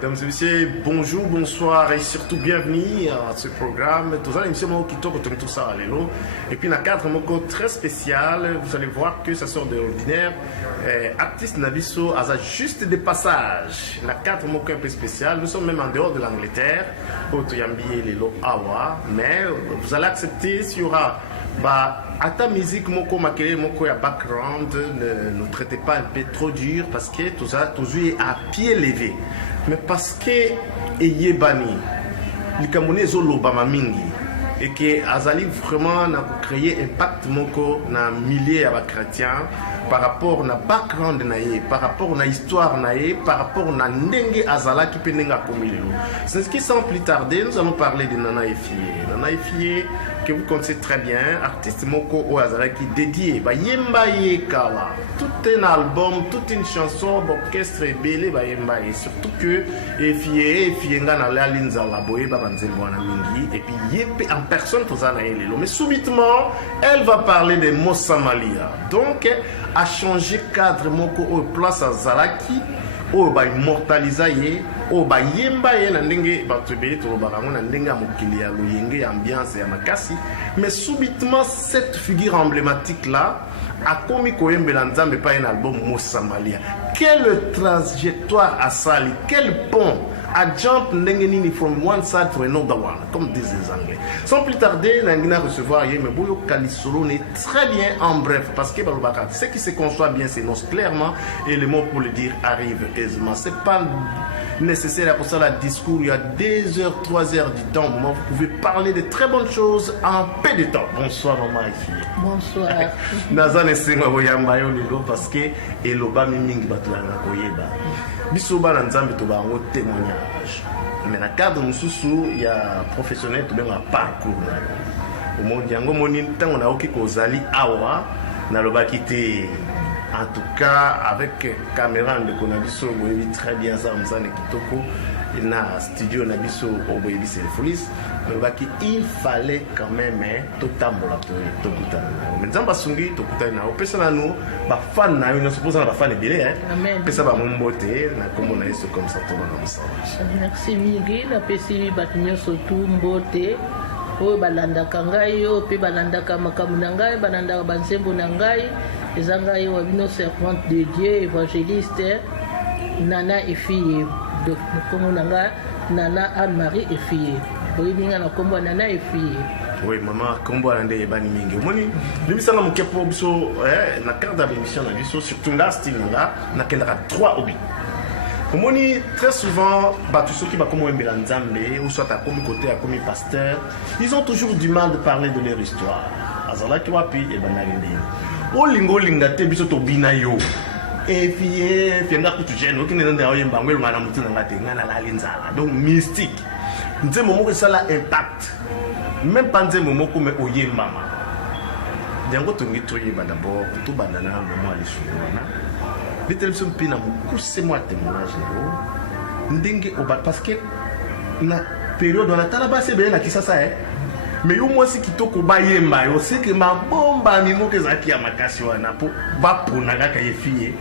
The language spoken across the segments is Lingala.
Mesdames et messieurs, bonjour, bonsoir et surtout bienvenue à ce programme. Tous les émissions qui tournent tout ça à l'élo. Et puis, dans un cadre très spécial, vous allez voir que ça sort de l'ordinaire. Artiste Nabiso a juste des passages. Dans un cadre un peu spécial, nous sommes même en dehors de l'Angleterre. Mais vous allez accepter s'il y aura. À ta musique, mon background, ne traitez pas un peu trop dur parce que tout ça, toujours à pied levé. Mais parce que Eyebani, les Camerounais ont l'Obama Mingi et que Azali vraiment n'a créé impact moko na milliers de chrétiens par rapport na background naie, par rapport na histoire naie, par rapport na ndenge Azala qui peut n'enga komilelo. C'est ce qui sans plus tarder, nous allons parler de Nana Effié. Nana Effié que vous connaissez très bien, artiste moko au Azala qui dédié ba yemba yekala, tout un album, toute une chanson d'orchestre belé ba yemba et surtout que Effié nga na la linzala boye ba banzelwana mingi et puis yepé en personne pour ça naelelo. Mais subitement, elle va parler de Mossamalia. Donc a changé cadre moko au place à Zalaki au ba immortaliser ye au ba yemba ye na ndenge bato beli to ba na ndenge mokili ya luyenge ambiance ya makasi. Mais subitement cette figure emblématique là a commis koyembela nzambe pa un album Mossamalia. Quelle trajectoire a sali, quel pont a jump ndengenini from one side to another one, comme disent les Anglais. Sans plus tarder, Nangina recevoir mais Boyo Kalisolo n'est très bien en bref, parce que ce qui se conçoit bien s'énonce clairement et le mot pour le dire arrive aisément. C'est pas nécessaire pour ça le discours, il y a 2 heures, 3 heures du temps, vous pouvez parler de très bonnes choses en peu de temps. Bonsoir maman et fille. Bonsoir. Nazane Senga Boyamba Yolilo parce que Eloba Miming Batulanga Koyeba. Bisoba Nzambe Toba un témoignage. Mais dans le cadre il y a professionnel tout bien un parcours. Au monde yango moni tango na oki kozali awa na loba kité. En tout cas avec caméra de Konabiso boyebi très bien ça mzane kitoko na studio Nabiso au boyebi c'est le folis. Il fallait quand même tout tambola to kutana. Mais nzamba sungi to kutana o pesa na no ba fan na yo no suppose na ba fan ebele hein. Pesa ba mumbote na kombo na yeso comme ça to na message. Merci mingi na pesi batunyo sotu mbote. Oyo balandaka ngai yo pe balandaka makamu na ngai balandaka bansembo na ngai eza ngai wabino servante de Dieu évangéliste Nana Effié donc kombo na ngai Nana Anne-Marie Effié oyininga na kombo Nana Effié. Oui maman kombo na ndeye bani mingi moni limisanga mokepo biso na carte d'émission na biso surtout là style na kendaka 3 obi. Omoni très souvent, tous ceux qui va comme Mbela Nzambe ou soit à comme côté à comme pasteur, ils ont toujours du mal de parler de leur histoire. Azala qui wapi et banalinde. O lingo lingate biso to binayo. Et puis fianga kutu jeune qui n'est dans yemba ngelo ngana mutu ngate ngana la linzala. Donc mystique. Nze momo que ça la impact. Même pas nze momo comme oyemba mama. Diango tongi toyeba d'abord tout bandana maman ali suwana. Les télévisions pina beaucoup c'est moi témoignage ndenge oba parce que na période on a talaba c'est bien na kisasa mais yo moi si kitoko ba yemba yo c'est que ma bomba mimo que zaki ya makasi wana po ba pona kaka yefie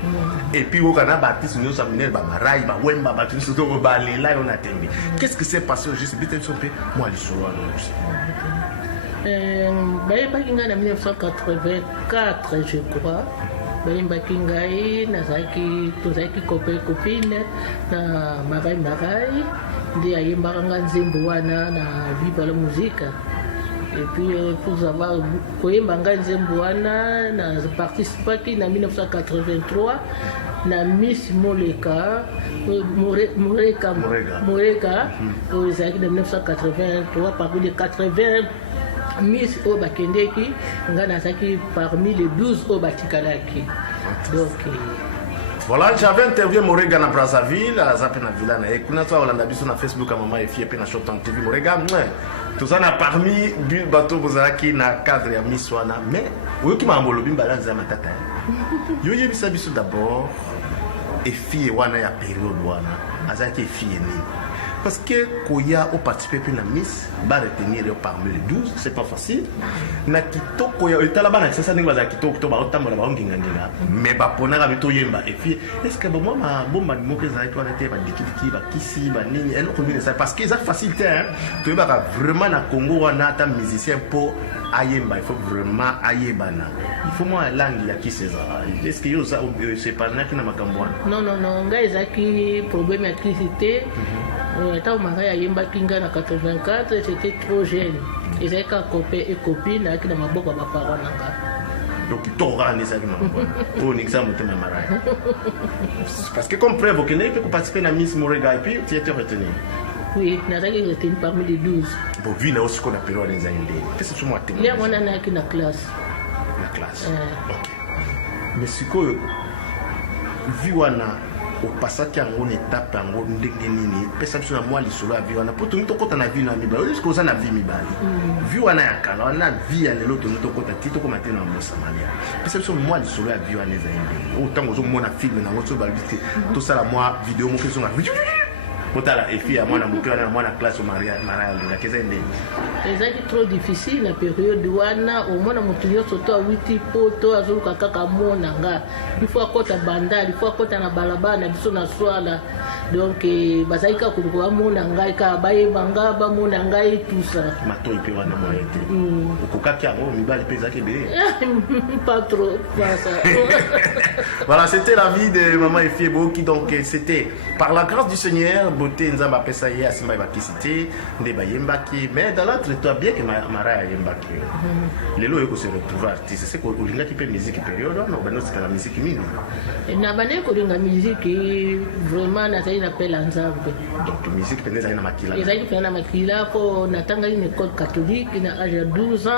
et puis au kana baptiste nous samine ba marai ba wemba ba tout to ba lela yo na tembe. Qu'est-ce qui s'est passé juste les télévisions pe moi les soir ba kinga na 1984 je crois. Bayimbaki ngai nazaki tozaki copine na marai ndi ayimbaka nga nzembo wana na viva la musique et puis pour avoir koyemba nga nzembo wana na participaki na 1983 na Miss Moleka ezalaki na 1983 parmi les 80 Miss Obakendeki, Nganasaki parmi les 12 Obatikalaki. Donc, voilà, j'avais interviewé Morega na Brazzaville, à Zapena Villa, et qu'on a toi, on a vu sur Facebook à maman et fille, et na Shop TV. Morega, tout ça, on a parmi Bill Bateau Bozaraki, na cadre ya Miss Wana, mais, oui, qui m'a embolo, Bimbala, Zamatata. Yo, yé, bisabiso d'abord, et fille Wana, ya période Wana, Azaki fille ni. Parce que Koya a participé à la Miss, va retenir parmi les 12, c'est pas facile. Na Kito Koya, il t'a c'est ça, n'est-ce pas Kito, Kito, bah, autant, bah, mais bah, pour n'a pas yemba. Et puis, est-ce que moi, ma bombe, ma moque, ça a été, bah, diki, bah, kisi, bah, nini, elle connaît ça. Parce que ça facilité, hein. Tu vas vraiment na Congo, on a un musicien pour ayemba, il faut vraiment ayebana. Il faut moi langue, qui c'est ça. Est-ce que ça, c'est pas n'a qu'une macambouane? Non, gars, ils ont problème avec l'électricité. Quand mon mari a yemba kinga en 84, j'étais trop jeune. Ils avaient qu'un copain et copine qui n'a pas beaucoup de parents. Donc, il t'aura un essai pour un examen de ma parce que comme preuve, vous avez participé à la Miss Mourega et puis tu étais retenu. Oui, nous avons retenu parmi les 12. Bon, vu que aussi qu'on a période des années. Qu'est-ce que tu m'as dit? Il y a un an qui est dans la classe. La classe. Ok. Mais ce que vu qu'on a au passage qui a une étape en ndengeni pesa biso na moi lisolo ya vie wana po to kota na vie na mibali est-ce que na vie mibali vie wana ya kala na vie ya lelo to kota tito ko matena mo Somalia pesa biso moi lisolo ya vie wana ezali autant ozo mona film na ngoto balbite to sala moi vidéo mo keso nga kotala et puis à moi na moke wana moi na classe au mariage la keza ndeni ezali trop difficile na période wana au moins na mutu nyonso to awiti poto azoluka kaka mona nga il faut akota bandali il faut akota na balabala na biso na swala donc bazali kaka koluka bamona ngai kaka bayeba nga bamona ngai tout ça matoi mpe wana moye te okokaki yango mibali mpe ezalaki ebele pas trop pas ça. Voilà, c'était la vie de Maman Efiebo qui donc c'était par la grâce du Seigneur beauté nzamba pesa ye asimba bakisité nde bayembaki mais dans l'autre toi bien que mara yembaki lelo yeko se retrouver artiste c'est que olinga ki pe musique période non bano c'est la musique mingi na bane ko linga musique vraiment na sai na pela nzambe donc musique peneza ina makila ezaki pena makila ko natanga une école catholique na âge de 12 ans.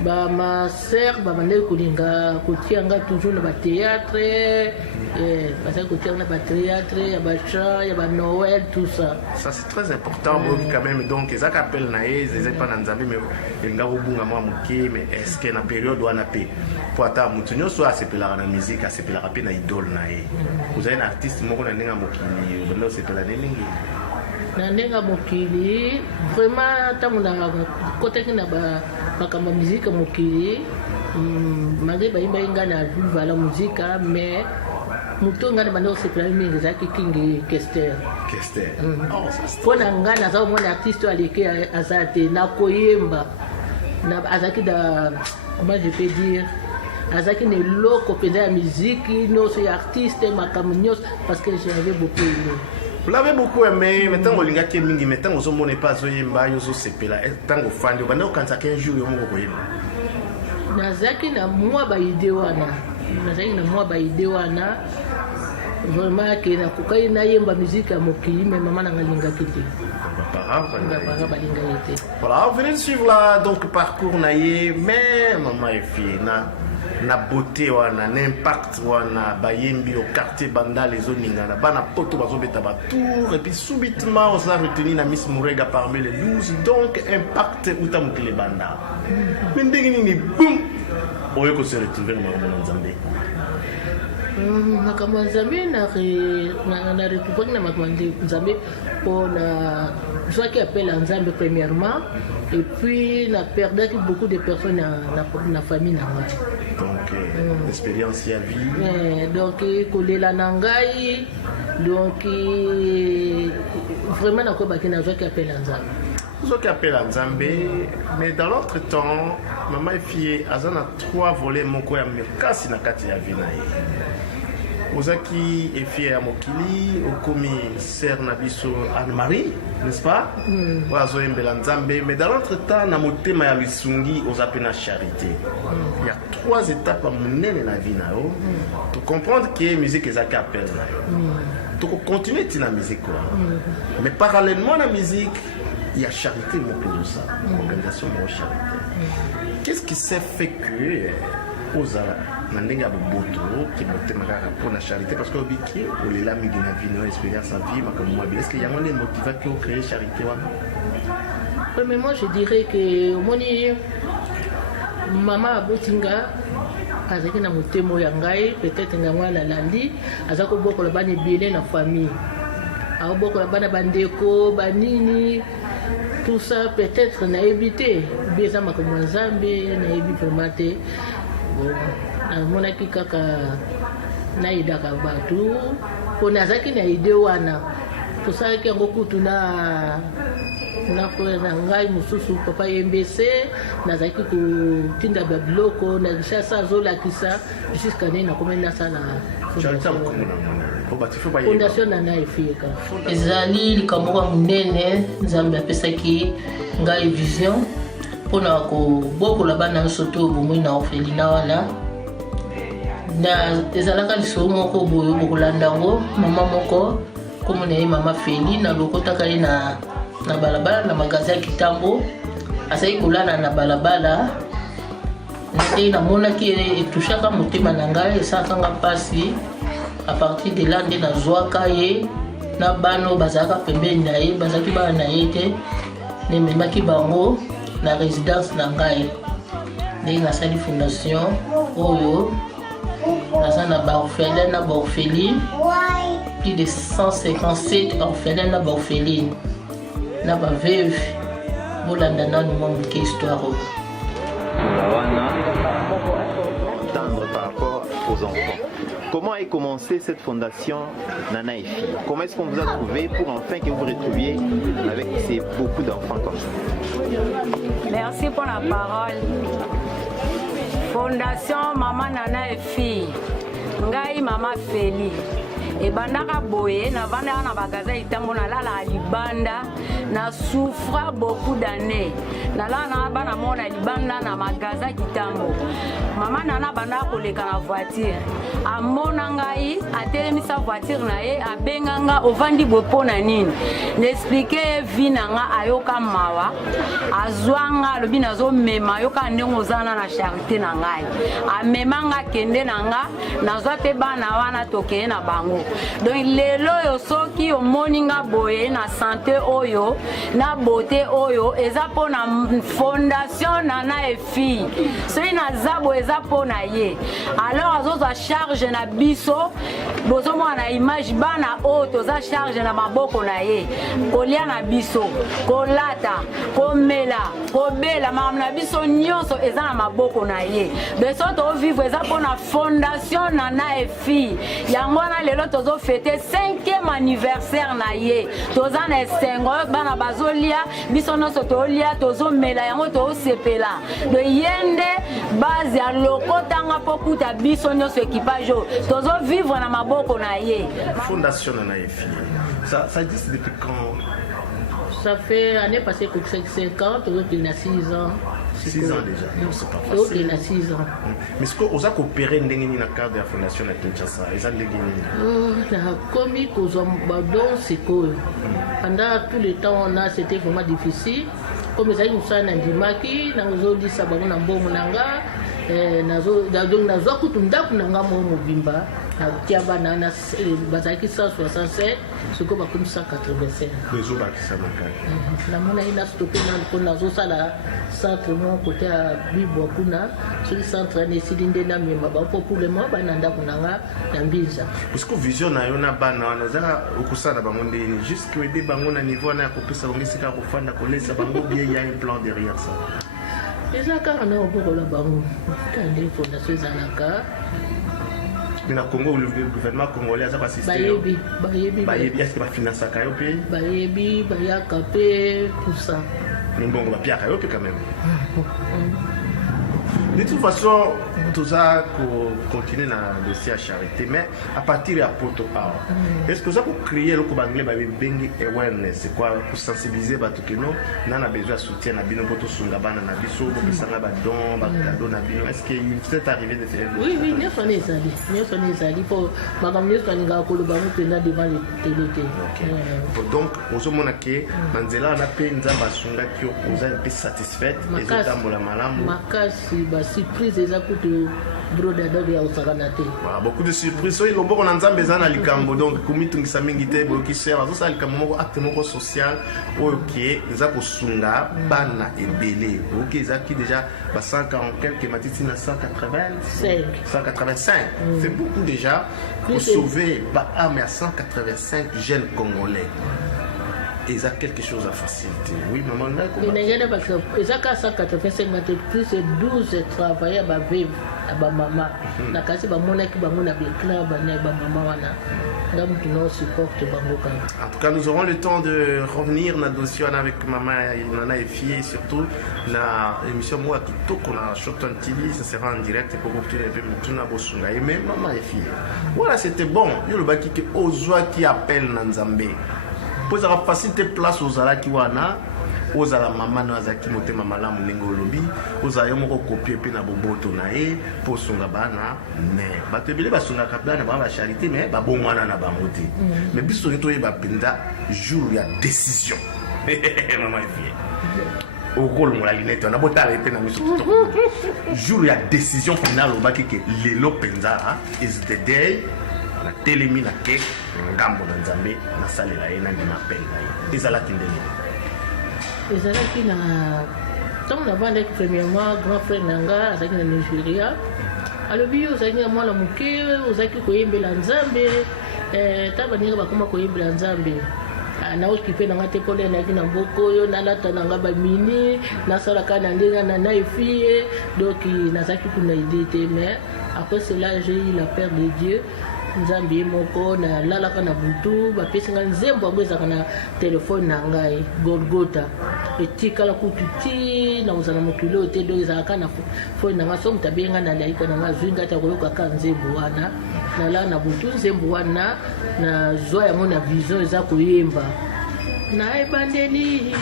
Bah, ma sœur bah mandé kulinga kutianga toujours na ba théâtre parce que kutianga ba théâtre ya ba chant ya ba Noël tout ça c'est très important quand même donc ça qu'appelle naïs ils pas dans nzambe mais nga obunga moi muke mais est-ce que na période wana pe pour ata mutunyo so asepela na musique asepela pe na idole naï vous avez un artiste moko na nenga mokili bando sepela nengi na nenga mokili vraiment tamuna côté ki na ba makamba musique mokili malgré bayimba inga na viva la musique mais muto nga na bando sepela mingi zaki kingi Kester oh ça pona nga na za mwana artiste aliki azate na koyemba na azaki da comment je peux dire azaki ne loko penda ya musique no so artiste makamba nyos parce que j'avais beaucoup aimé. Vous l'avez beaucoup aimé, mais tant que vous avez mingi, mais tant que vous n'avez pas zoyemba, vous sepela, tant que vous fandez, vous n'avez pas qu'un jour vous voyez. Nazaki na moi ba idée wana, nazaki na moi ba idée wana, vraiment que na kukai na yemba musique à mokili, mais maman na ngalinga kiti. Voilà, vous venez de suivre là donc parcours naïe, mais maman est fille na beauté wana na impact wana bayembi au quartier banda les zones ningana bana poto bazobeta ba tour et puis subitement on s'est retenu na Miss Mourega parmi les 12 donc impact utamukile banda ndenge nini boum oyo ko se retrouver na Nzambe makambo Nzambe na retrouver na makambo Nzambe pour na soit qui appelle Nzambe premièrement et puis na perdaki beaucoup de personnes na famille na moi donc expérience ya vie donc kolela na ngai donc vraiment na ko baki na soit qui appelle Nzambe soit qui appelle Nzambe mais dans l'autre temps maman et fille azana 3 volets moko ya mekasi na kati ya vie na ye Ozaki est fier à Mokili, Okomi sert Nabiso Anne-Marie, n'est-ce pas? Oazo Mbelanzambe, mais dans l'autre temps, Namote Mayawisungi, Ozapena Charité. Il y a 3 étapes à mener dans la vie. Tu comprends que la musique est un appel. Tu continues à la musique. Mais parallèlement à la musique, il y a charité, mon ça. Organisation de charité. Qu'est-ce qui s'est fait que Oza Nandenga Boboto qui monte pour la charité parce que Obiki ou les lames de la vie, nos expériences en vie, comme moi, est-ce qu'il y a un motivation qui ont créé charité? Oui, mais moi je dirais que maman Abotinga azaki na motemo ya ngai peut-être nga mwana landi azako boko la bani biele na famille aobokola bana bandeko banini tout ça peut-être nayebi te bi eza makambo ya nzambe nayebi vraiment te bon namonaki kaka nayidaka bato mpo nazalaki na ide wana tosalaki yango kutu na frère na ngai mosusu papa yembese nazalaki kotinda babiloko na gishasa azolakisa jusqu'à nini nakomi nasala fondation na naefika ezali likambo moko monene nzambe apesaki ngai vision mpona kobokola bana nyonso to bomoi na orphelina wana ezalaka lisolo moko boye bokolanda yango mama moko komo na ye mama Feli na lokotaka ye na balabala na magasin ya kitambo azali kolala na balabala nde namonaki etushaka motema na ngai esalaka nga mpasi a partir de là nde nazwaka ye na bano bazalaka pembeni na ye bazalaki bana na ye te nde memaki bango na résidence na ngai ndenge nasali fondation oyo naza na baorphelin na baorpheline plus de 157 orphelins na baorpheline na baveuve bolanda nanu mwa moke histoire oyo entendre par rapport aux enfants. Comment a commencé cette fondation Nana et Filles? Comment est-ce qu'on vous a trouvé pour enfin que vous vous retrouviez avec beaucoup d'enfants comme ça? Merci pour la parole. Fondation Maman Nana et Filles. Ngai Mama Feli. Ebandaka boye na vanda na bagaza itambo na lala libanda na souffra beaucoup d'années na la na bana mona libanda na magaza kitambo mama nana banda koleka na voiture amona ngai atelemisa voiture na ye abenganga ovandi bopo na nini n'expliquer vie na nga ayoka mawa azwanga lobi nazo mema ayoka ndenge ozana na charité na ngai amemanga kende na nga nazwa pe bana wana tokeye na bango. Donc lelo yo soki omoni nga boye na santé oyo na beauté oyo eza po na fondation Nana et Filles. Soki naza boye eza po na ye. Alors azozwa charge na biso bozomona na image bana oyo toza charge na maboko na ye. Kolia na biso, kolata, komela, kobela makambo na biso nyonso eza na maboko na ye. Beso to vivre eza po na fondation Nana et Filles. Yango na lelo tozo fêter 5e anniversaire na ye. Toza na esengo bana bazolia biso nyonso tolia tozo mela yango to sepela. De yende base ya lokotanga pokuta biso nyonso équipage tozo vivre na maboko na ye. Fondation Nana et Filles. Ça existe depuis quand? Ça fait année passée que 5 ans, il a 6 ans. 6 ans déjà, non, c'est pas facile. Il a 6 ans. Mais est-ce que vous avez coopéré dans le cadre de la fondation de Kinshasa? Comme pendant tout le temps, c'était vraiment difficile. Comme ça, nous sommes en Dimaki, nous avons dit ça, nous avons na bazaki 167 soko bakomi 185 bezo bakisa makaka namona ina stocké na kona zosala centre mon côté à bibo kuna sur centre ne silinde na mema ba pour le moment bananda kunanga na mbinza parce que vision na yona bana wanazaka ukusana bango ndeni jusque aider bango na niveau na kopesa ongisika kufanda kolesa bango bien il y a un plan derrière ça. Les accords na obokola bango kandi fondation zanaka. Mais le Congo, le gouvernement congolais a assisté. Bayebi, est-ce qu'il va financer ça? Bayebi, Bayakapé, tout ça. Mais bon, on va bien quand même. De toute façon, tout ça continue dans le dossier à charité, mais à partir de la poto, est-ce que ça pour créer le Kobanglais, bengi awareness, c'est quoi pour sensibiliser parce que nous, on a besoin de soutien, na bino poto sungabana na biso, pour sanga badon, bakado na bino. Est-ce qu'il est arrivé de faire? Oui, nous sommes les alliés pour madame nous sommes les colobango pendant devant les télé. Donc, au moment que Manzela on a payé nzamba sunga qui osa un peu satisfaite, les autres ambola malam. Makasi surprise eza kutu broda dog ya osakana te. Voilà, beaucoup de surprises. So ilombo ko nzambe zana likambo donc kumitungisa mingi te boki sera so ça likambo moko acte moko social oké eza ko sunga bana ebele. OK eza ki déjà ba 140 quelques matiti na 185. C'est beaucoup déjà pour sauver ba arme à 185 jeunes congolais. Et ça quelque chose à faciliter. Oui, maman, il y a parce que ça 185 plus 12 travailleurs ba vivre ba maman. Na kasi ba mona ki ba mona bien club ba maman wana. Ngam tuno supporte bango kanga. En tout cas, nous aurons le temps de revenir na dossier avec maman Nana et fille et surtout na émission moi tout qu'on a Shotton TV, ça sera en direct pour que tu ne peux pas bosunga et même maman et fille. Voilà, c'était bon. Yo le baki que ozwa qui appelle na Nzambe. Pour ça faciliter place aux ala qui wana aux ala maman no azaki motema malamu ndenge olobi aux ala moko copier pe na boboto na e pour songa bana mais bato ebele basunga kabana ba charité mais ba bomwana na bangote mais biso to yeba penda jour ya décision maman vie au rôle la lunette on a botala pe na miso to jour ya décision finale au baki que lelo penza is the day na telemi na ke ngambo na Nzambe na salela ye na appel na ye ezalaki ndenge ezalaki na tant na bande premièrement grand frère nanga azaki na Nigeria alobi ozaki na mwana moke ozaki koyembela Nzambe ta baninga bakoma koyembela Nzambe na okipe nanga te pole na kina mboko oyo nalata nanga ba mini nasalaka na ndenge na naifie donc nazaki kuna idée te mais après cela j'ai eu la peur de Dieu Nzambe moko na lalaka na butu bapesi nga nzembo yango ezaka na telefone na ngai Golgota etikala kututi na ozala mokilo te do ezalaka na fone na nga so mutabenga na laika na nga zwinga ta koyoka ka nzembo wana na la na butu nzembo wana na zwa yango na vision eza koyemba na ebandeli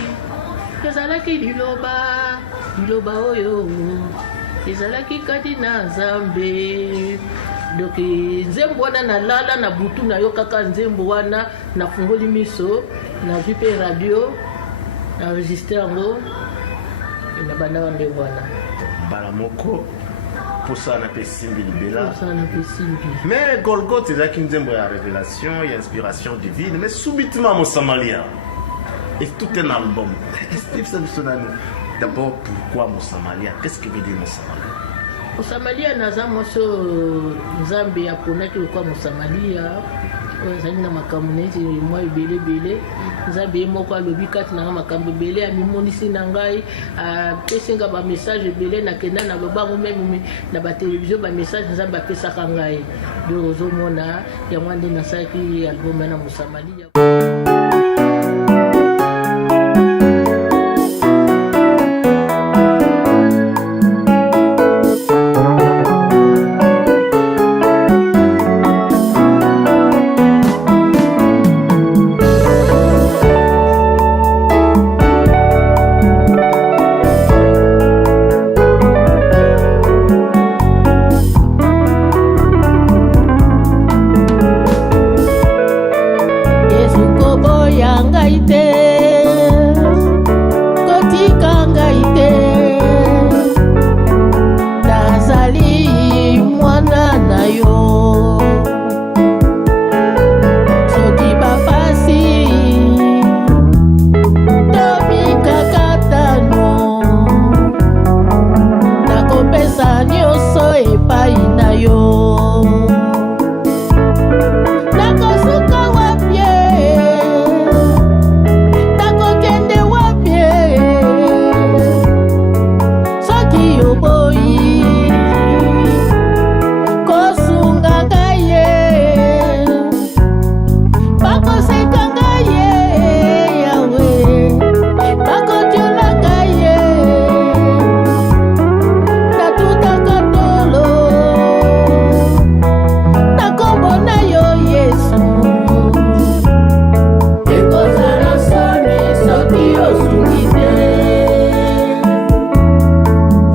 ezalaki liloba oyo ezalaki kati na Nzambe. Donc nzembo wana na lala na butu na yo kaka nzembo wana na fungoli miso na vipe radio na enregistrer ngo na bana wande wana bala moko pour ça na pesimbi libela pour ça na pesimbi mais Golgotha c'est qui nzembo ya révélation et inspiration divine mais subitement mon Somalia et tout un album Steve Samsonano d'abord pourquoi mon Somalia qu'est-ce que veut dire mon Somalia Mosamalia naza moso Nzambe aponaki kwa Mosamalia ozali na makambo neti mwa ebele Nzambe moko alobi kati na makambo ebele amimonisi na ngai apesinga ba message ebele na kenda na lobango meme na ba télévision ba message Nzambe apesaka ngai donc ozomona yango nde nasalaki album na Mosamalia.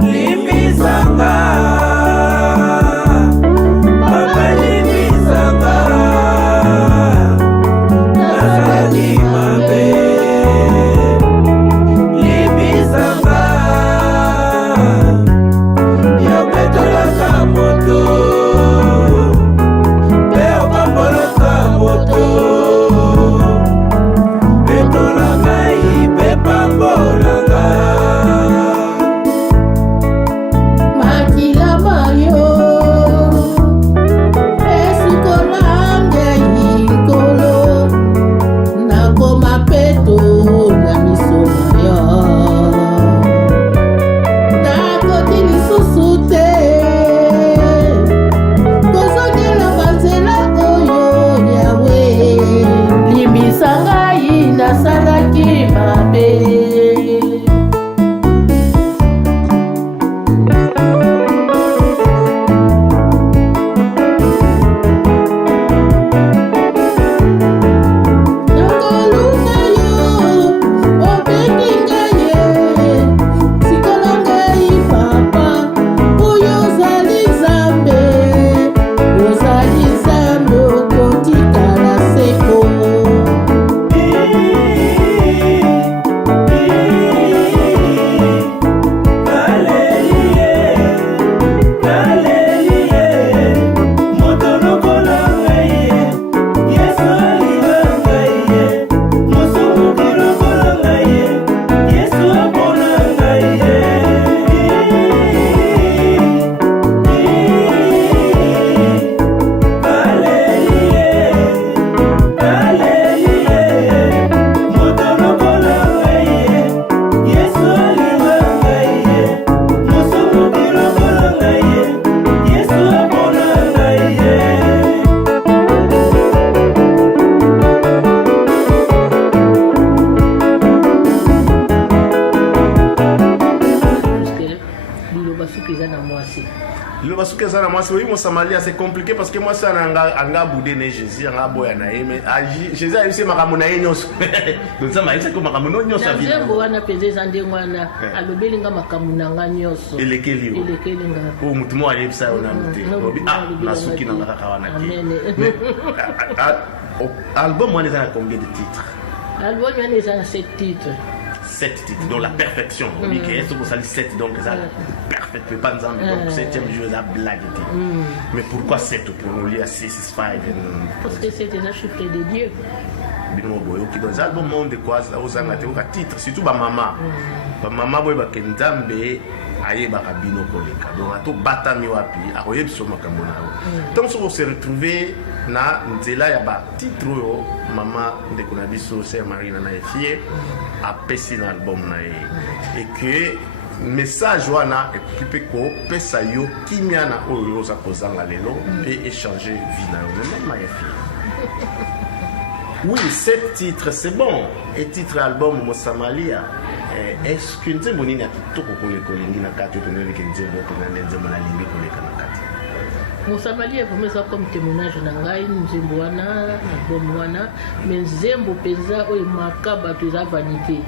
Limbisanga mwasi. Le basuke ça moi c'est oui mon Somalia c'est compliqué parce que moi ça anga boudé né Jésus anga boya na mais Jésus a eu c'est makambo na nyos donc ça m'a dit que makambo no nyos a vie nzembo wana peze zande ngwana alobeli nga makambo na nga nyoso elekeli nga o mutu mo ali bisa ona mutu nasuki na ngaka wana ki album moi les a combien de titres? Album moi les a 7 titres. 7 titres, donc la perfection. On dit que est-ce que ça dit 7, donc ça parfait, peut pas nous en dire. Donc 7e jeu, ça blague. Mais pourquoi 7 pour nous lire 6, 5 Parce que c'est déjà chiffre de Dieu. Bino boyo qui dans l'album monde quoi ça aux angate au titre surtout ba maman. Ba maman boy ba kendambe aye ba bino koleka. Donc ato batami wapi akoye biso makambo na. Donc on se retrouver na nzela ya ba titre yo mama ndeko na biso c'est Marina na efie apesi na album na et que message wana ekipe ko pesa yo kimia na oyo za kozanga lelo et échanger vie na yo même ma efie. Oui, 7 titres, c'est bon. Et titre album Mosamalia. Est-ce que nous avons dit que Mosamalia pour moi comme témoignage na ngai nzembo wana album wana mais nzembo penza oyo makaba tu za vanité.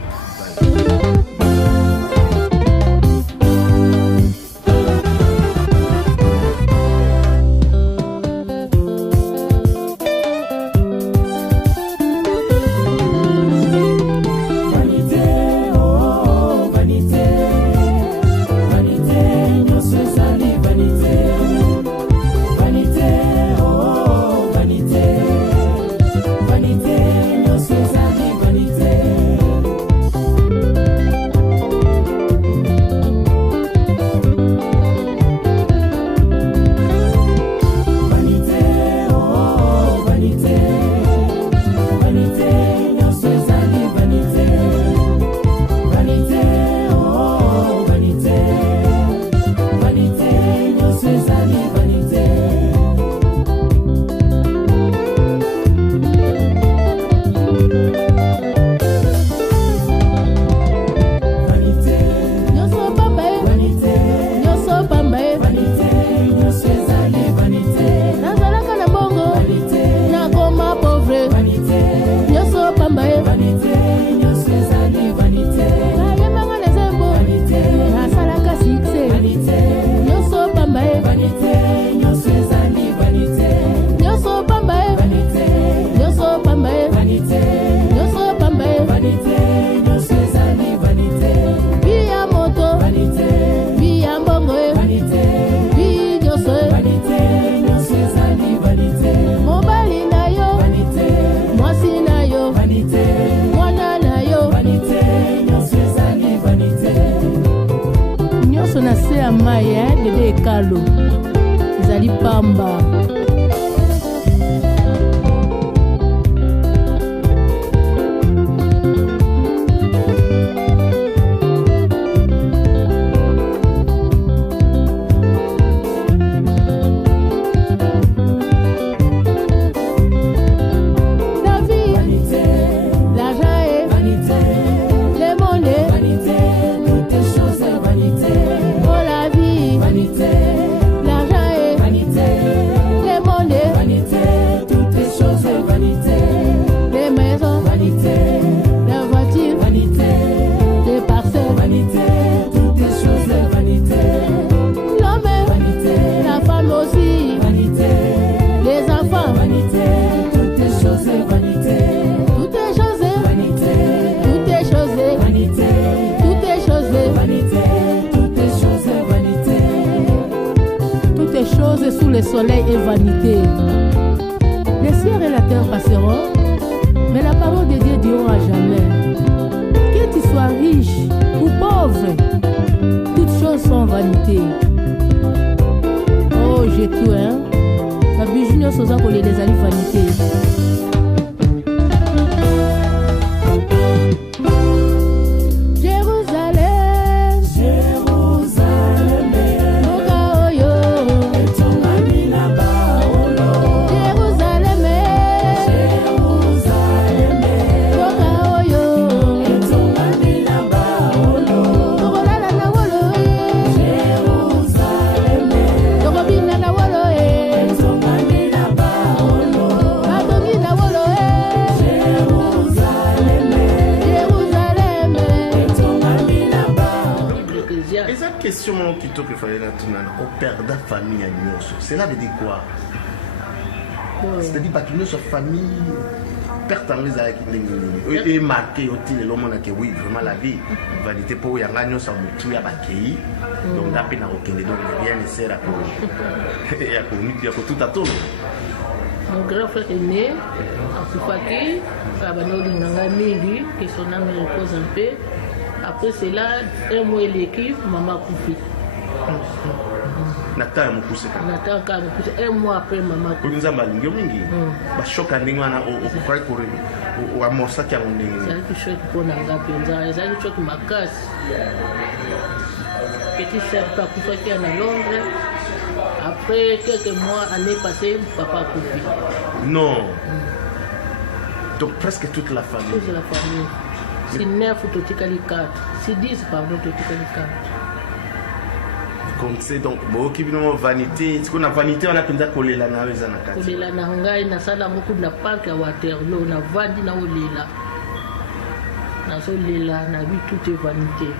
Zali pamba. Sous le soleil et vanité. Les cieux et la terre passeront, mais la parole de Dieu durera à jamais. Que tu sois riche ou pauvre, toutes choses sont vanité. Oh, j'ai tout, hein. La bijounia sosa pour les alis vanité. que fallait au père de la famille à Nyoso. Cela veut dire quoi? C'est-à-dire que notre famille perte en les et marqué aussi le monde que oui vraiment la vie vanité pour y gagner ça mutu ya bakei donc la peine au Kenya donc rien ne sert à quoi et à communiquer à tout à tout. Mon grand frère est né à Soufaki, à Banolinganga Mingi, qui son âme repose en paix. Après cela, un mois l'équipe, maman Koufi. Nathan Moukousé. Nathan Moukousé, un mois après maman Koufi. Nous avons dit mingi. Ba choc andingo na au croire que au amorça qui a ondingo. C'est un choc pour nanga penza, c'est un choc makas. Petit sœur pas Koufi qui est à Londres. Après quelques mois, année passée, papa Koufi. Non. Donc presque toute la famille. Toute la famille. Si 9 ou 4. Si 10, pardon, 4. Comme c'est donc, beaucoup de vanité. Ce qu'on a vanité, on a pu dire qu'on est là dans les années 40. On est là dans Hangai, na sala beaucoup de parc à Waterloo, na vandi na olela. Na solela, na vie tout est vanité.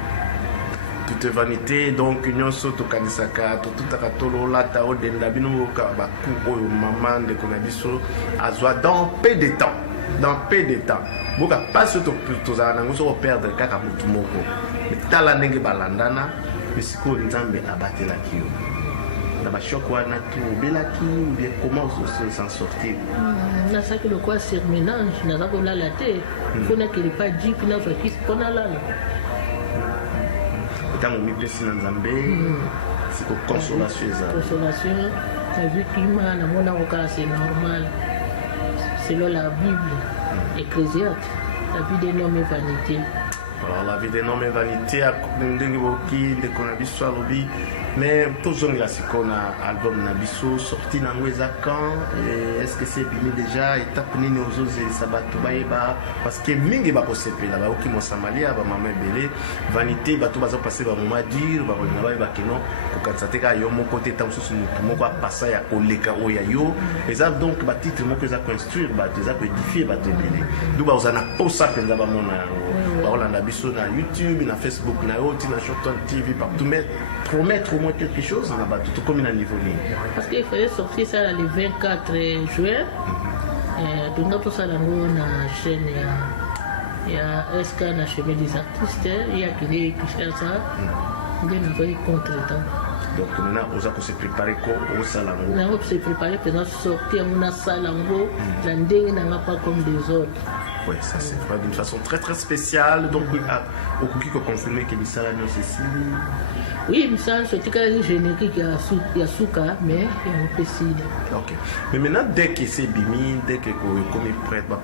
Toute vanité, donc nous sommes au Kanisaka, tout à Katolo, là, Tao, Dendabino, Kabakou, maman de Konabiso, Azwa, dans peu de temps. Dans peu de temps. Boka pas surtout tous à perdre Kaka Mutumoko. Mais Tala Nenge Balandana, mais c'est quoi Nzambe abattre la Kio. Dans ma choc, on a tout, Belaki, ou bien comment s'en sortir. Na ça que le quoi c'est mélange, na ça que là la tête. Il faut qu'il pas dit puis na soit qui se là. Tant on met plus dans Nzambe, c'est que consolation. Consolation, la vie qui m'a na mon avocat c'est normal. Selon la Bible, Ecclésiaste, la vie des hommes est vanité. Alors la vie des hommes est vanité, mais tous les qu'on a album Nabiso sorti dans Ouezakan, est-ce que c'est bimé déjà étape ni aux autres sabato baïba parce que mingi ba ko sepe là ba oki mo Somalia ba maman belé vanité ba to ba passer ba moment dire ba na ba kino ko katsateka yo mo côté tam susu mo ko passa ya koleka o ya yo et ça donc ba titre mo ko za construire ba déjà ko édifier ba te belé do ba uzana posa penza ba mona ba Rolanda biso na YouTube na Facebook na oti na Shorton TV partout mais promettre au moins quelque chose on a battu tout comme un niveau ligne. Parce qu'il fallait sortir ça le 24 juin. Donc notre salon na chaîne il y a SK na chemin des artistes, il y a qui fait ça. On va contre temps. Donc maintenant on va se préparer au salon. On va se préparer pour sortir mon salon la ndenge n'a pas comme des autres. Oui, ça c'est d'une façon très très spéciale. Donc, au cookie qu'on confirme que les salades c'est oui, mais ça, c'est un générique, il y a Souka, mais il y a un pesticide. Ok. Mais maintenant, dès que c'est bimi, dès que comme il prête, il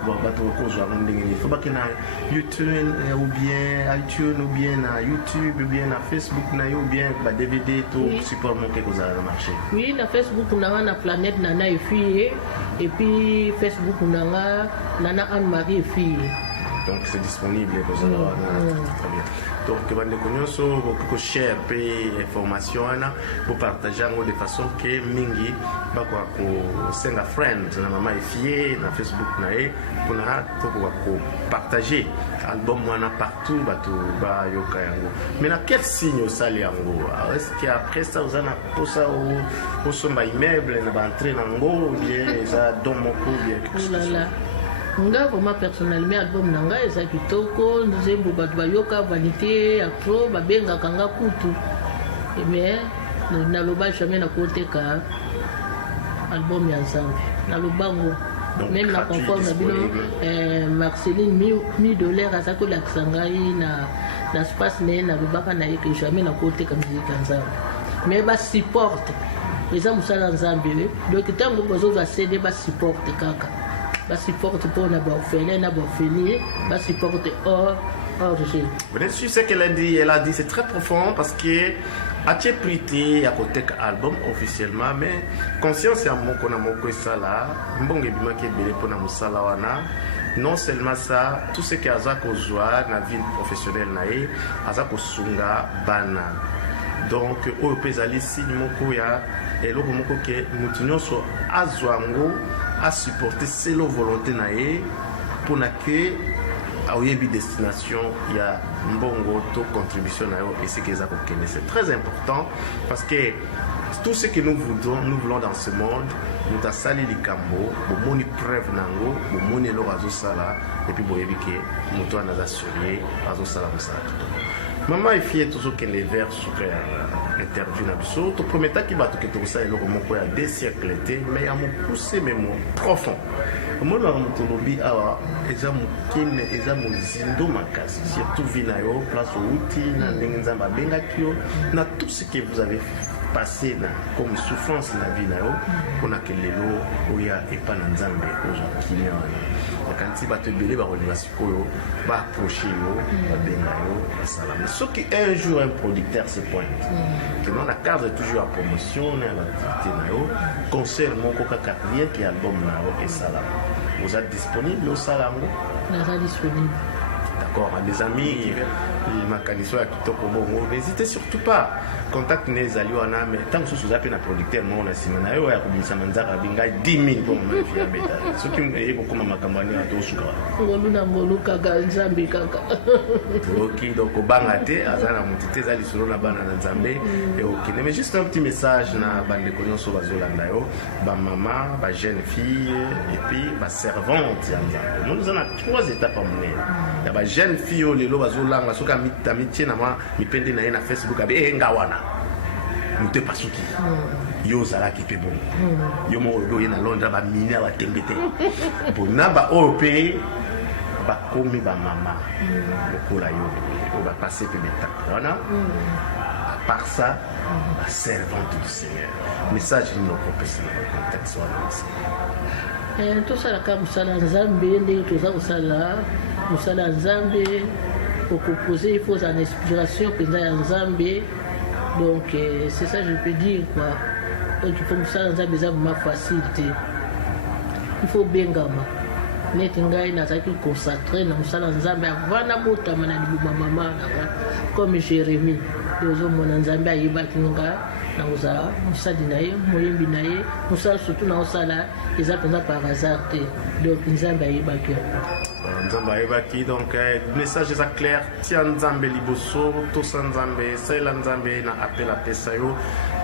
faut qu'il y ait YouTube ou bien iTunes ou bien YouTube ou bien Facebook ou bien DVD, tout support que vous avez marché. Oui, na Facebook, on a la planète Nana et fille, et puis Facebook, on a Nana Anne-Marie et fille. Donc c'est disponible très bien. Donc bande konyoso beaucoup share pe information ana pour partager de façon que mingi ba ko senga friends na mama efie na Facebook na e pour na ko partager album wana partout bato ba yoka yango. Mais na quel signe sali yango? Est-ce qu'après ça vous ana posa au somba immeuble na ba entrer nango bien ça don moko bien quelque chose. Nga vraiment personnellement album nanga eza kitoko nzembo bato bayoka vanité afro babenga kanga kutu mais naloba jamais na koteka album ya Nzambe nalobango même na conforme na bino Marceline $1000 azako lakisa ngai na space ne nalobaka na ye que jamais na koteka musique ya Nzambe mais ba support eza mosala Nzambe donc ntango bozozwa CD ba support kaka ba supporte pour na ba orphelin na ba orphelie ba supporte hors de chez. Vous avez su ce qu'elle a dit? Elle a dit c'est très profond parce que a-t-il prité à côté album officiellement mais conscience à mon qu'on a mon ça là mbonge bima ke belé pour na musala wana non seulement ça tout ce qui a za ko joie na vie professionnelle na e aza ko sunga bana donc au pezali signe moko ya eloko moko ke mutunyoso azwango à supporter c'est la volonté nae pour que aoyebi destination ya mbongo to contribution nayo et ce que ça kokene. C'est très important parce que tout ce que nous voulons dans ce monde, nous avons sali likambo, bomoni preuve nango, bomoni lo azo sala et puis boyebi ke moto anaza assuré azo sala mosala. Maman et fille toujours que les vers sur interview na biso to prometa ki bato ke to ça eloko moko ya 2 siècles té mais ya mo poussé même profond. Moi na moto lobi awa eza mokine eza mozindo makasi surtout vinayo place outi na ndenge nzamba benga kio na tout ce que vous avez passé na comme souffrance na vie na yo pona ke lelo oya epa na nzambe ozokine wana bakanti bato ebele bakolinga sikoyo baapproche yo babenga yo basala mais soki un jour un producteur se pointe que non na cadre toujours à promotion na l'activité na yo concert moko kaka rien ki album na yo esala vous êtes disponible au salango naza disponible. D'accord, à des amis, n'hésitez surtout pas. Contact les alliés, mais tant que vous avez un producteur, moi, on a signé un euro, ça m'a dit 10 000 pour me faire bêta. Ce qui me dit beaucoup ma campagne à tout sucre. Ok, donc au Bangladesh, Azana Moutite, Zali sur la banane Zambé, et ok. Mais juste un petit message na bande de cognon sur la Zolanda, ba maman, ba jeune fille, et puis ba servante. Nous avons 3 étapes à mener. Il y a ba jeune fille, les lois Zolanga, soka mitamitié na moi, mi pende na na Facebook, abe ngawana. Mute pasuki. Yo zala ki pe bon. Yo mo do na Londres ba mina ba tembete. Bon na ba OP ba komi ba mama. Lokola yo o ba passer pe beta. Wana. À part ça, la servante du Seigneur. Message nous propose dans le contexte wana. Tout ça la ka musala nzambe ndenge toza musala musala nzambe pour proposer il faut une inspiration que ya nzambe. Donc c'est ça je peux dire quoi. Donc il faut musala nzambe za ma facilité. Il faut bengama. Neti ngai nazaki consacrer na musala nzambe avana botama na libuma mama comme Jérémie. Dozo mona nzambe ayebaki nga na uza musadi na ye moyembi na ye musala surtout na osala eza penza par hasard te. Donc nzambe ayebaki. Nzambe ayebaki donc message eza clair tia nzambe liboso tosa nzambe saela nzambe na appel apesa yo.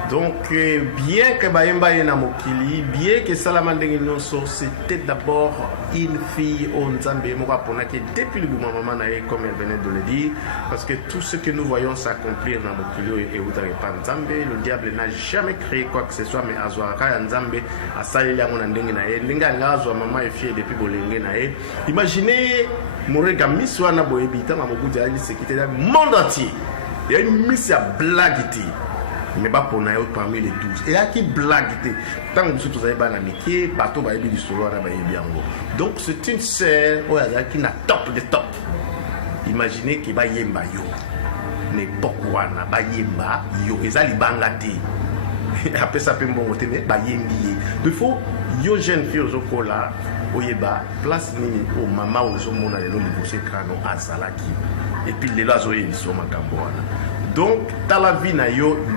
Donc bien que bayemba ye na mokili bien que salama ndenge nyonso c'était d'abord une fille au nzambe moko aponaki depuis le moment maman na ye comme elle venait de le dire parce que tout ce que nous voyons s'accomplir na mokili et utare pa nzambe le diable n'a jamais créé quoi que ce soit mais azwaka ya nzambe asaleli yango na ndenge na ye ndenge angazwa maman et fille depuis bolenge na ye. Imaginez morega miss wana boyebi tanga mokuti ali sécurité dans le monde entier. Il y a une miss à blaguité. Mais pas pour naïo parmi les 12. Et là qui blague, tant que vous avez un métier, bateau va être du solo, bien. Donc c'est une sœur qui n'a top de top. Imaginez qu'il va yemba yo. N'importe quoi, na ba yemba yo. Et ça, il bangate. Après ça, peut me monter, mais ba yembi. Il faut yo jeune fille au chocolat, au yeba, place ni au maman au zomona les lois de crâne à salaki. Et puis les lois zoé ils sont macamboana. Donc, dans la vie,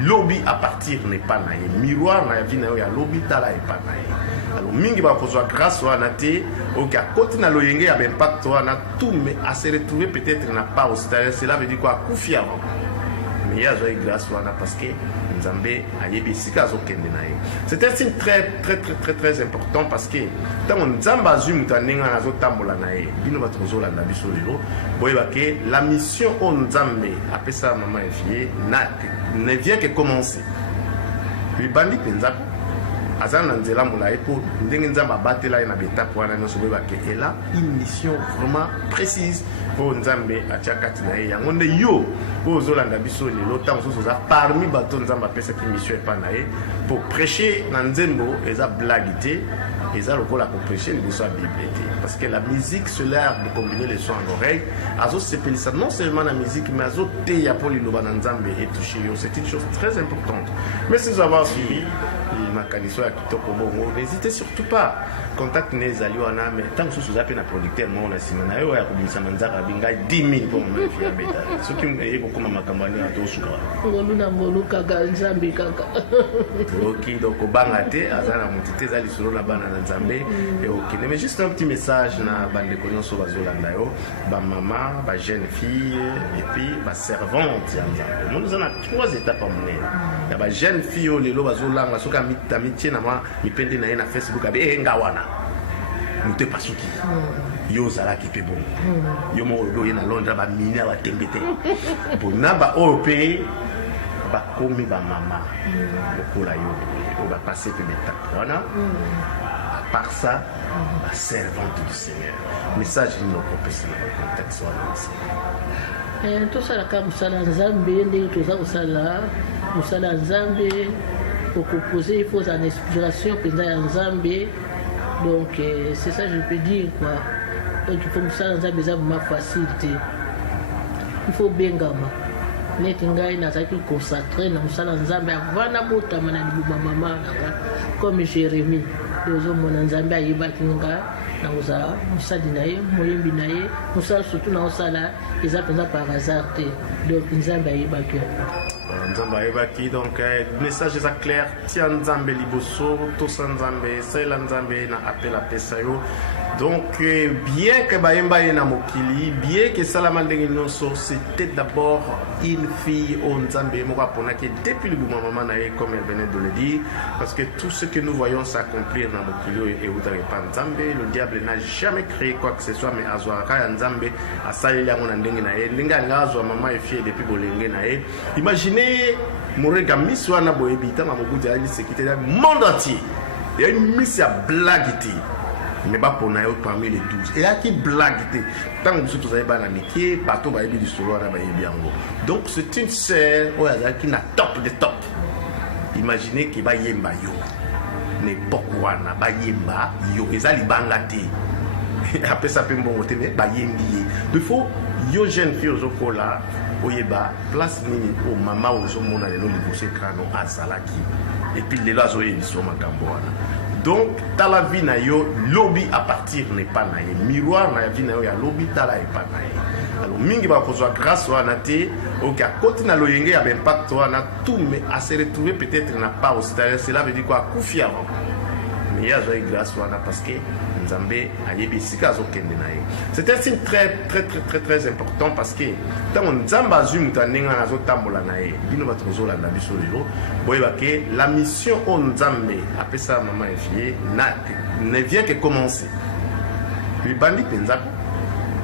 lobby à partir n'est pas naïe. Miroir, dans la vie, il y a lobby, dans la vie, pas naïe. Alors, mingi va poser grâce à Nate, ok, à côté de l'oyenge, il y a un impact, on a tout, mais à se retrouver peut-être n'a pas au stade. Cela veut dire quoi? Koufi avant. Mais il y a grâce à parce que Nzambe a yebi sika zokende naïe. C'est un signe très important parce que tant Nzambe a zoom tanenga na zotambola naïe. Bino va trozo la biso lelo. Boyebake la mission au Nzambe après ça maman et fille ne vient que commencer. Puis bandi penza azana nzela mula epo ndenge Nzambe abatela na betape wana nyonso boyebake et là une mission vraiment précise pour Nzambe atiakati na ye yango nde yo ozolanda biso lelo ntango mosusu oza parmi bato Nzambe apesaki mission epa na ye pour prêcher na nzembo eza blagi te eza lokola koprêcher liboso ya bible te parce que la musique c'est l'art de combiner les sons en oreille azosepelisa non seulement la musique mais azoteya mpo liloba na Nzambe etouche yo. C'est une chose très importante. Merci d'avoir suivi makaniso ya kitoko bongo. N'hésitez surtout pas contact les alliés wana mais tant que vous avez un producteur moi on a signé na yo ya kubisa manzaka binga 10 000 pour me faire bêta. Ce qui me ko koma makambani ato suka ngoluna ngoluka ga Nzambe kaka. Ok donc obanga te azana mutite zali solo na bana nzambe et ok. Mais juste un petit message na bande connaissance bazolanda yo ba maman, ba jeune fille et puis ba servante ya nzambe. Nous avons 3 étapes en monnaie. Ya ba jeune fille lelo bazolanga soka mitie na ma mipende na ye na Facebook abe ngawana. Mute pasuki. Yo zala ki pe bon. Yo mo do ye na Londres ba mini ba tembete. Bona ba OP ba komi ba mama. Bokola yo ba passer pe l'étape. Voilà. À part ça, la servante du Seigneur. Message de nos professionnels dans le contexte voilà. Tout ça la musala nzambe ndenge toza kosala musala nzambe pour proposer il faut une inspiration penza ya nzambe. Donc c'est ça je peux dire quoi. Donc il faut musala nzambe za ma facilité. Il faut bengama. Neti ngai nazaki concentré na musala nzambe avana botama na libuma mama nanga comme Jérémie. Ozo mona nzambe ayebaki nga na kozala mosali na ye moyembi na ye mosala surtout na osala eza mpenza par hasard te donc nzambe ayebaki nzambe ayebaki donc message eza clair tia nzambe liboso tosa nzambe salela nzambe na appel apesa yo donc bien que bayemba ye na mokili bien que salama ndenge nyonso c'était d'abord une fille au nzambe moko aponaki depuis le bout maman na ye comme elle venait de le dire parce que tout ce que nous voyons s'accomplir na mokili et eutaki pa nzambe le diable n'a jamais créé quoi que ce soit mais azwaka ya nzambe asaleli yango na ndenge na ye ndenge alinga azwa mama efie depuis bolenge na ye imaginez morega miss wana boyebi ntango mobuti ayeli sécurité ya monde entier ya une miss ya blague te mais pas pour naïo parmi les 12 et là qui blague tant que vous avez pas la métier bateau va du solo na ba yebiango donc c'est une sœur qui n'a top de top imaginez qui va yemba yo ne pourquoi na ba yemba yo ezali bangati après ça peut bon côté mais ba yembi il faut yo jeune fille ozokola oyeba place nini o mama ozomona lelo libose krano azalaki et puis lelo azoye biso makambo wana. Donc, dans la vie, lobby à partir n'est pas naïe. Miroir, dans la vie, il y a lobby, dans la vie, pas naïe. Alors, mingi va poser grâce à Nate, ok, à côté de l'oyenge, il y a un impact, on a tout, mais à se retrouver peut-être n'a pas aussi. Cela veut dire quoi? Koufi avant. Mais il y a grâce à Nate parce que Nzambe a yebi sika zo kende naïe. C'est un signe très important parce que tant on Nzambe a zu mutanenga na zo tambola naïe. Bino batrozo la na biso lelo. Que la mission au Nzambe, après ça, maman et fille, ne vient que commencer. Puis, bandit Penzako,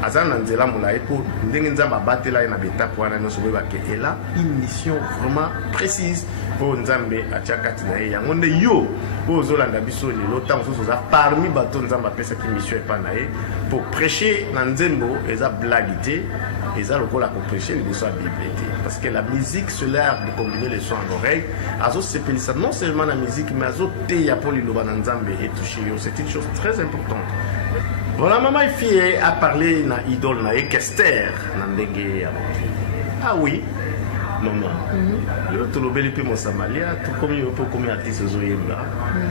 Azan Nzela Moulaye, pour Nzamba Batela et Nabeta pour Anna Nosoba, elle a une mission vraiment précise pour Nzambe à Tchakatinae. Yangonde Yo, pour Zolanda Bisso, l'autant parmi Baton Nzamba, cette mission est pas naïe, pour prêcher Nanzembo, et ça blaguité. Et ça, le la prêcher, il faut bibliothèque. Parce que la musique, c'est l'art de combiner les sons en oreille. Azo c'est ça, non seulement la musique, mais azo te ya pour l'Ilobananzambe et toucher. C'est une chose très importante. Voilà, maman et fille a parlé na idole na Kester, Nandenge. Ah oui, maman. Le tolobeli pe mo Somalia, tout comme il peut comme artiste zoyemba.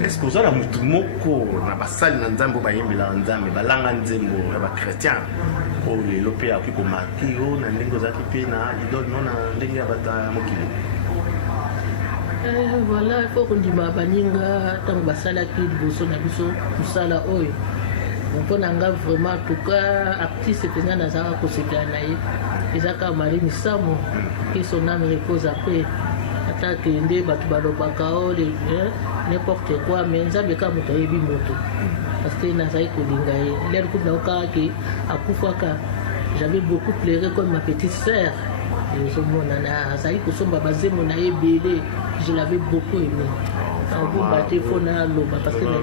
Est-ce que vous avez mutu moko na basali na nzambo ba yembela nzambe balanga nzembo ba chrétien? Oh les lopé a pu marquer oh na ndenge za ki na idole non na ndenge ya bata mokili. Voilà, il faut qu'on dise baninga tant basala ki boso na biso musala oyo. On nanga vraiment en tout cas artiste pendant nazara ko sekanaye. Ezaka mari misamo qui son âme repose après. Attaque ndé batu balobaka o n'importe quoi mais nzambe ka moto yebi moto. Parce que nazai kolinga ye. L'air coup na oka ki akufaka. J'avais beaucoup pleuré comme ma petite sœur. Et nazai kosomba bazemo na ebele. Je l'avais beaucoup aimé.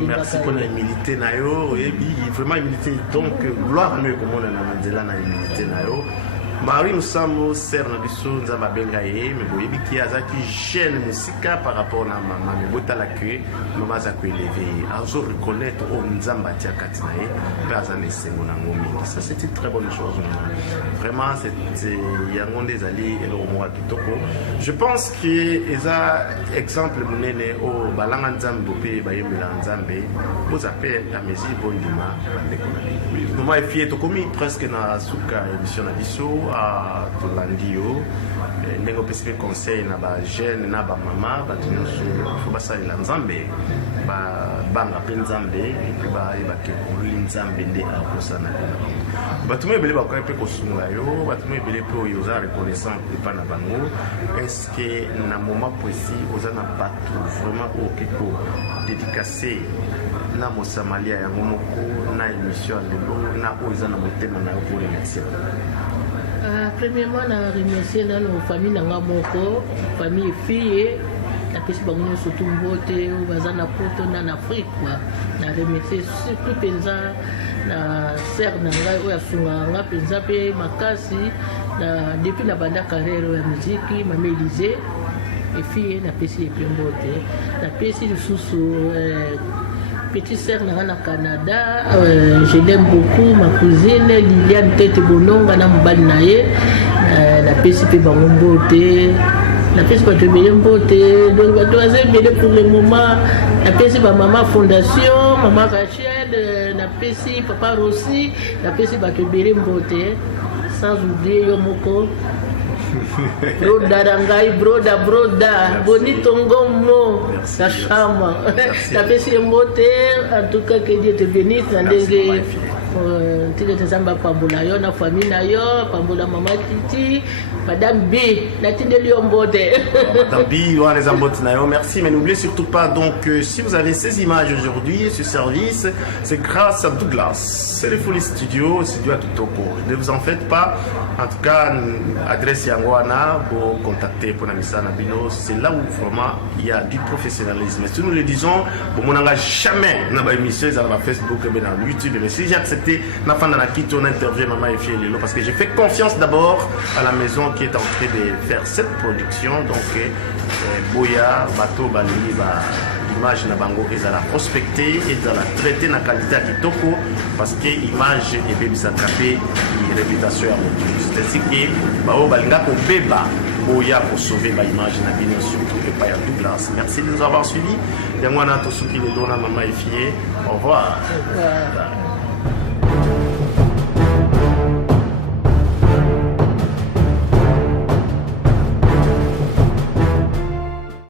Merci pour la humilité nayo et vraiment humilité donc gloire à nous comme on a na na humilité nayo. Marie Musambo sert na biso nzamba benga ye mais boyebi ki azaki jeune musika par rapport na maman mais botala que maman za ko élever azo reconnaître o nzamba tia katina ye pe azane sengo na ngomi. Ça c'est une très bonne chose. Vraiment c'est yangonde zali et le moi kitoko. Je pense que eza exemple munene o balanga nzambe pe bayembela nzambe vous appelle la musique bondima bande konali. Maman et fille to komi presque na suka émission na biso tolandi yo ndenge opesi mpe conseil na bajeune na bamama bato nyonso fo basalela nzambe babanga mpe nzambe epe bayebake koluli nzambe nde akosana mpena bango bato mo ebele bakoki mpe kosunga yo bato mo ebele mpe oyo oza reconnaissant epa na bango estce na moment précis oza na bato vraiment oyo oke kodédicase na mosamalia yango moko na émission ya lelo na oyo eza na motema na yo pour remercier? Premièrement, na remercier na nos familles nanga moko, famille fille, na pesi bango nyonso tu mbote baza na poto na Afrique quoi. Na remercier surtout penza na sœur na ngai oyo asunga nga penza pe makasi na depuis na banda carrière ya musique Mama Élysée et fille na pesi pe mbote. Na pesi lisusu petite sœur na Canada, je l'aime beaucoup, ma cousine Liliane Tete Bononga na mobali na ye, la pesi pe bango mbote, la pesi ba tebele mbote, donc ba doise bele pour le moment, la pesi ba maman fondation, maman Rachel, la pesi papa Rossi, la pesi ba tebele mbote, sans oublier yo moko broda rangai broda bonito ngomo la chama la pesi mbote. En tout cas, que Dieu te bénisse na ndenge tika tezamba pambola yo na famille na yo pambola mama Titi madame B natindeli yo mbote madame B yo les ambote na yo. Merci, mais n'oubliez surtout pas donc si vous avez ces images aujourd'hui, ce service, c'est grâce à Douglas, c'est le Folie Studio à Kitoko. Ne vous en faites pas. En tout cas, adresse Yangoana pour contacter pour Namisa Nabino, c'est là où vraiment il y a du professionnalisme. Si nous le disons, on n'a jamais dans l'émission, dans Facebook, dans YouTube, mais si j'ai accepté na fin de la quitte, on interview Maman et Fille Lilo parce que j'ai fait confiance d'abord à la maison qui est en train de faire cette production. Donc, Boya, Bateau, Bali, l'image na bango et à la prospecter et à la traiter na qualité à Kitoko parce que l'image est bien s'attraper une réputation à mon c'est ainsi que bao balinga ko beba boya pour sauver l'image na bino surtout et pas ya Douglas. Merci de nous avoir suivis. Yangwana to suki le dona Mama et Fille. Au revoir.